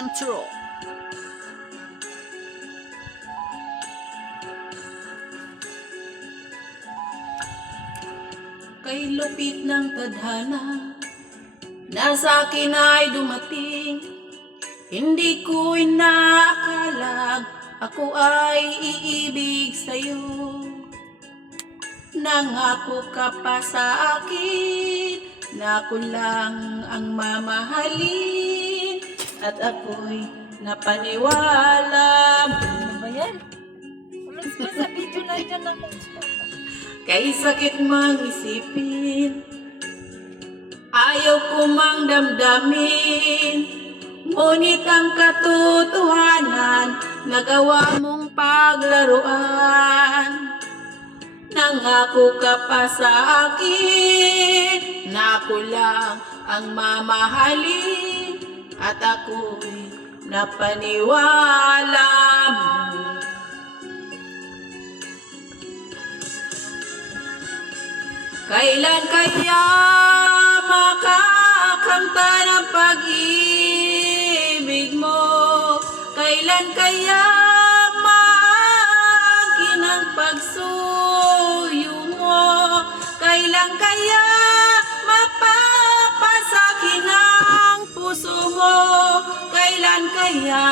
intro. Kay lupit ng tadhana na sa akin ay dumating, hindi ko inaakalag ako ay iibig sa'yo. Nangako ka pa sa akin na ako lang ang mamahalin, at ako'y napaniwala. Ano ba yan? Umalis ba sa video na dyan ako? Kay sakit mang isipin, ayaw ko mang damdamin, ngunit ang katotohanan nagawa mong paglaruan. Nangako ka pa sa akin na ako lang ang mamahalin, at ako'y napaniwala mo. Kailan kaya makakamta ng pag-ibig mo? Kailan kaya maangkin ang pagsuyo mo? Kailan kaya mapapasakin ang puso mo? Kailan kaya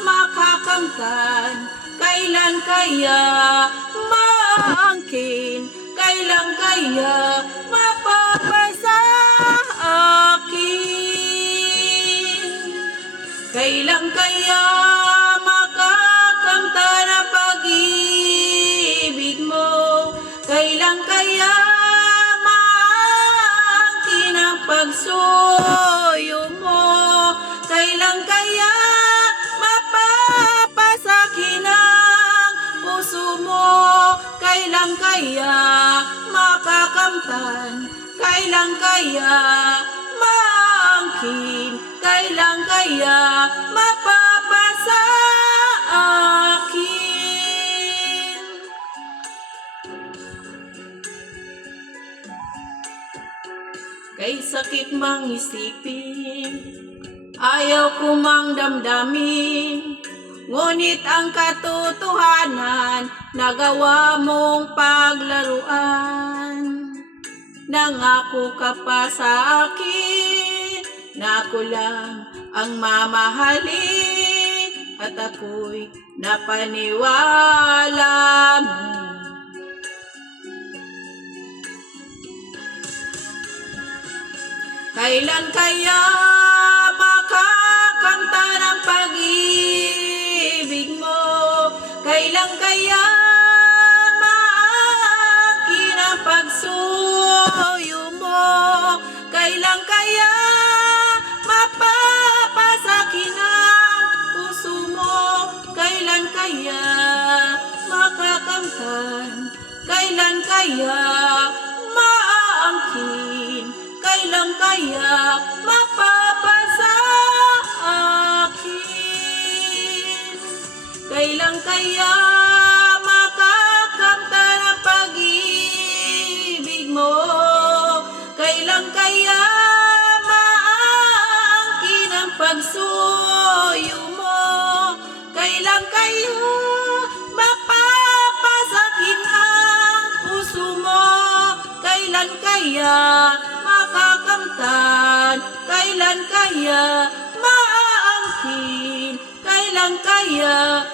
makakamtan? Kailan kaya maangkin? Kailan kaya mapapasa akin? Kailan kaya makakamta ng pag-ibig mo? Kailan kaya maangkin ang pagsuyo mo? Kailan kaya mapapasakin ang puso mo? Kailan kaya makakamtan? Kailan kaya maangkin? Kailan kaya mapapasa akin? Kay sakit mang isipin, ayaw ko mang damdamin, ngunit ang katotohanan nagawa mong paglaruan. Nangako ka pa sa akin na ako lang ang mamahalin, at ako'y napaniwala mo. Kailan kaya makakamta ng pag-ibig mo? Kailan kaya maangkin ang pagsuyo mo? Kailan kaya mapapasakin ang puso mo? Kailan kaya makakamtan? Kailan kaya maangkin? Kailan kaya mapapasa akin? Kailan kaya makakamta ng pag-ibig mo? Kailan kaya maangkin ang pagsuyo mo? Kailan kaya mapapasakin ang puso mo? Kailan kaya makakamtan? Kailan kaya maangkin? Kailan kaya